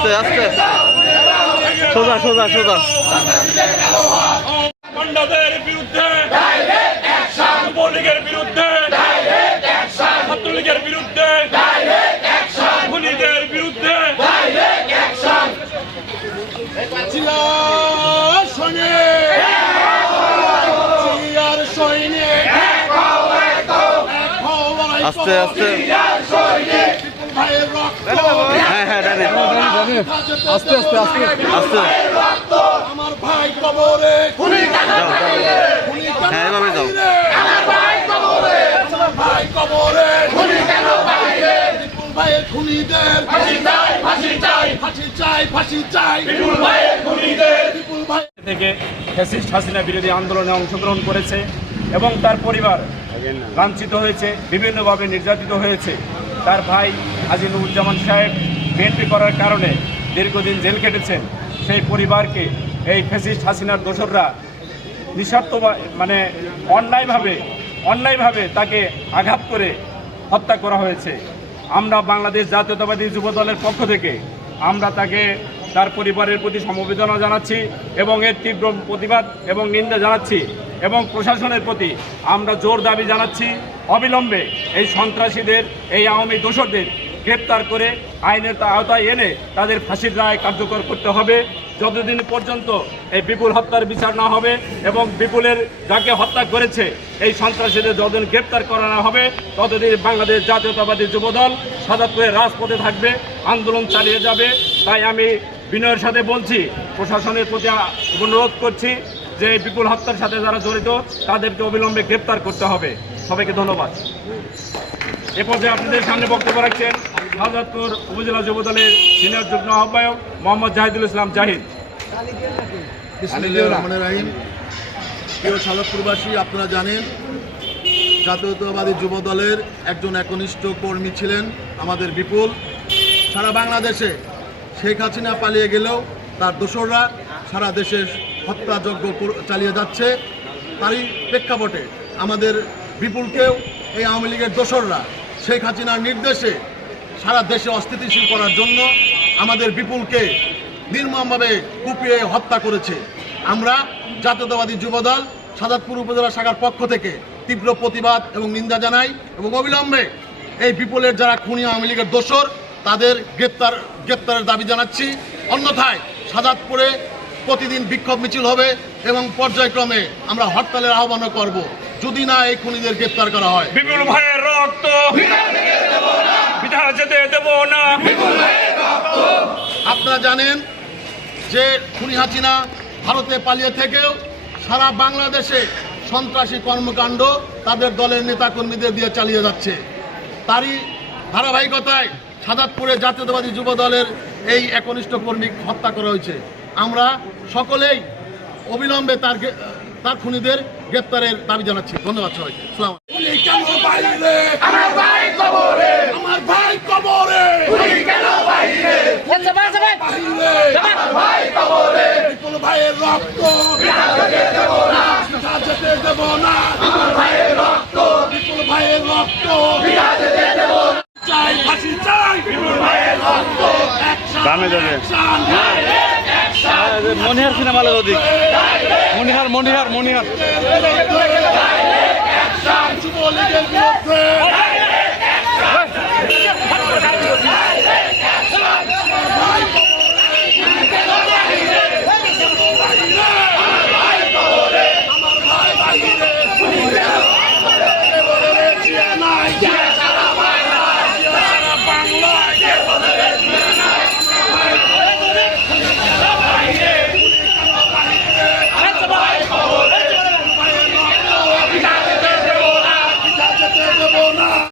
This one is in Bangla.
আস্তে আস্তে আস্তে সোজা সোজা সোজা পান্ডাদের বিরুদ্ধে যুবলীগের বিরুদ্ধে ছাত্রলীগের বিরুদ্ধে খুনিদের বিরুদ্ধে জিয়ার সৈনিক জিয়ার সৈনিক আস্তে আস্তে বিপুল ভাইয়ের রক্ত হ্যাঁ হ্যাঁ ডানে আস্তে আস্তে আস্তে। আস্তে। আমার ভাই কবরে। খুনি খুনি হ্যাঁ এভাবে যাও। আমার ভাই কবরে। আমার ভাই কবরে। খুনি কেন বাইরে? বিপুল ভাইয়ের খুনিদের। ফাঁসি চাই ফাঁসি চাই। ফাঁসি চাই ফাঁসি চাই। বিপুল ভাইয়ের খুনিদের। বিপুল ভাই থেকে ফ্যাসিস্ট হাসিনা বিরোধী আন্দোলনে অংশগ্রহণ করেছে এবং তার পরিবার লাঞ্ছিত হয়েছে বিভিন্নভাবে নির্যাতিত হয়েছে। তার ভাই আজিনুজ্জামান সাহেব বিএনপি করার কারণে দীর্ঘদিন জেল কেটেছেন, সেই পরিবারকে এই ফেসিস্ট হাসিনার দোসররা নিঃস্বার্থ মানে অন্যায়ভাবে অন্যায়ভাবে তাকে আঘাত করে হত্যা করা হয়েছে। আমরা বাংলাদেশ জাতীয়তাবাদী যুব দলের পক্ষ থেকে আমরা তাকে তার পরিবারের প্রতি সমবেদনা জানাচ্ছি এবং এর তীব্র প্রতিবাদ এবং নিন্দা জানাচ্ছি এবং প্রশাসনের প্রতি আমরা জোর দাবি জানাচ্ছি। অবিলম্বে এই সন্ত্রাসীদের, এই আওয়ামী দোষরদের গ্রেপ্তার করে আইনের আওতায় এনে তাদের ফাঁসির রায় কার্যকর করতে হবে। যতদিন পর্যন্ত এই বিপুল হত্যার বিচার না হবে এবং বিপুলের যাকে হত্যা করেছে, এই সন্ত্রাসীদের যতদিন গ্রেপ্তার করা না হবে, ততদিন বাংলাদেশ জাতীয়তাবাদী যুবদল সাদাপুরে রাজপথে থাকবে, আন্দোলন চালিয়ে যাবে। তাই আমি বিনয়ের সাথে বলছি, প্রশাসনের প্রতি অনুরোধ করছি যে বিপুল হত্যার সাথে যারা জড়িত, তাদেরকে অবিলম্বে গ্রেপ্তার করতে হবে। সবাইকে ধন্যবাদ। এ পর্যায়ে আপনাদের সামনে বক্তব্য রাখছেন শাহজাদপুর উপজেলা যুবদলের সিনিয়র যুগ্ম আহ্বায়ক মোহাম্মদ জাহিদুল ইসলাম জাহিদ। প্রিয় সালকপুরবাসী আপনারা জানেন, জাতীয়তাবাদী যুব দলের একজন একনিষ্ঠ কর্মী ছিলেন আমাদের বিপুল। সারা বাংলাদেশে শেখ হাসিনা পালিয়ে গেলেও তার দোসররা সারা দেশে হত্যাযজ্ঞ চালিয়ে যাচ্ছে। তারই প্রেক্ষাপটে আমাদের বিপুলকেও এই আওয়ামী লীগের দোসররা শেখ হাসিনার নির্দেশে সারা দেশে অস্থিতিশীল করার জন্য আমাদের বিপুলকে নির্মমভাবে কুপিয়ে হত্যা করেছে। আমরা জাতীয়তাবাদী যুবদল সাদাতপুর উপজেলা শাখার পক্ষ থেকে তীব্র প্রতিবাদ এবং নিন্দা জানাই এবং অবিলম্বে এই বিপুলের যারা খুনি আওয়ামী লীগের দোসর তাদের গ্রেপ্তার, গ্রেপ্তারের দাবি জানাচ্ছি। অন্যথায় সাদাতপুরে প্রতিদিন বিক্ষোভ মিছিল হবে এবং পর্যায়ক্রমে আমরা হরতালের আহ্বানও করব। যদি না এই খুনিদের গ্রেপ্তার করা হয়। বিপুল ভাইয়ের রক্ত। পিঠা যেতে দেব না। আপনারা জানেন যে খুনি হাসিনা ভারতে পালিয়ে থেকেও সারা বাংলাদেশে সন্ত্রাসী কর্মকাণ্ড তাদের দলের নেতাকর্মীদের দিয়ে চালিয়ে যাচ্ছে। তারই ধারাবাহিকতায় সাদাতপুরে জাতীয়তাবাদী যুব দলের এই একনিষ্ঠ কর্মী হত্যা করা হয়েছে। আমরা সকলেই অবিলম্বে তার তার খুনিদের গ্রেপ্তারের দাবি জানাচ্ছি। ধন্যবাদ সবাইকে। সালাম আমার ভাই কবরে। আমার ভাই কবরে। আমার ভাই কবরে বিপুল ভাইয়ের রক্ত পিতা দেব না আমার ভাইয়ের রক্ত বিপুল ভাইয়ের রক্ত। চাই ফাঁসি চাই বিপুল ভাইয়ের রক্ত। ডানে যাবে। মনিহার সিনেমা লাগো অধিক। মনিহার মনিহার মনিহার। যুবলীগের বিরুদ্ধে